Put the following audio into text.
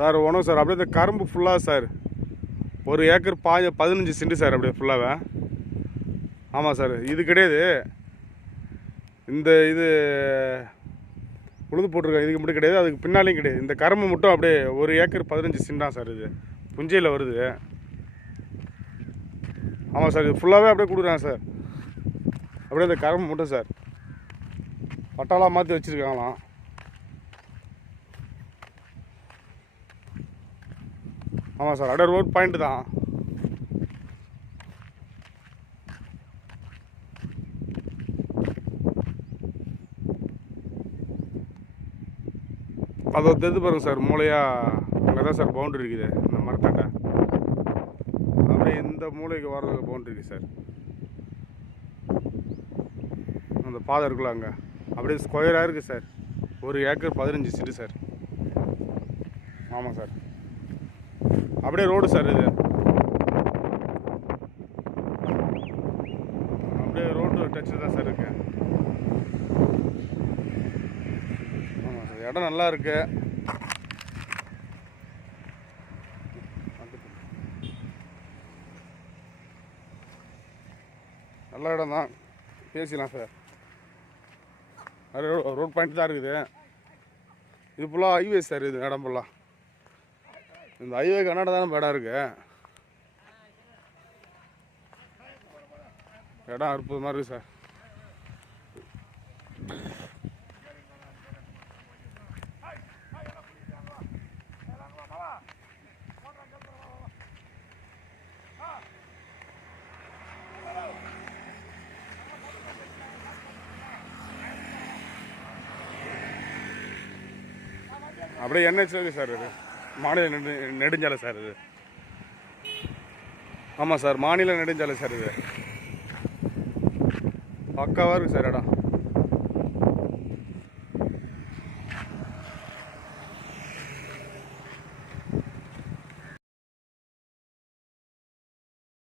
Sir ஒன்றும் sir. அப்படியே இந்த கரும்பு ஃபுல்லாக சார். ஒரு ஏக்கர் பாஞ்ச பதினஞ்சு சென்ட் சார் அப்படியே ஃபுல்லாகவே ஆமாம் சார் இது கிடையாது. இந்த இது உழுது போட்டிருக்க இதுக்கு மட்டும் கிடையாது. அதுக்கு பின்னாலையும் கிடையாது. இந்த கரும்பு மட்டும் அப்படியே ஒரு ஏக்கர் பதினஞ்சு சென்டாக சார் இது. புஞ்சையில் வருது. ஆமாம் சார் இது ஃபுல்லாகவே அப்படியே கொடுக்குறேன் சார். அப்படியே இந்த கரும்பு மட்டும் சார். பட்டாலாம் மாற்றி வச்சுருக்காங்களாம். ஆமாம் சார் அடர் ரோட் பாயிண்ட் தான். அதை தெரிந்து பாருங்க சார் மூளையாக அங்கே தான் சார் பவுண்டரி இருக்குது இந்த மரத்தாண்ட. அப்படியே இந்த மூளைக்கு வர்றதுக்கு பவுண்டரி இருக்குது சார். அந்த பாதை இருக்குல்ல அங்கே. அப்படியே ஸ்கொயராக இருக்குது சார். ஒரு ஏக்கர் பதினஞ்சு சீட்டு சார். ஆமாம் சார். அப்படியே ரோடு சார் இது. அப்படியே ரோடு டச்சு தான் சார் இருக்கு. ஆமாம் சார் இடம் நல்லா இருக்கு. நல்ல இடம் தான். பேசிக்கலாம் சார். அது ரோட் பாயிண்ட் தான் இருக்குது. இது ஃபுல்லாக ஹைவே சார் இது இடம் ஃபுல்லாக இந்த ஹைவே கண்ணாட தானே இடம் இருக்கு. இடம் அற்புதமாக இருக்குது சார். அப்படியே என்ன இருக்கு சார் இது. மாநில நெடு நெடுஞ்சாலை சார் இது. ஆமாம் சார் மாநில நெடுஞ்சாலை சார் இது. பக்காவாக இருக்குது சார் இடம்.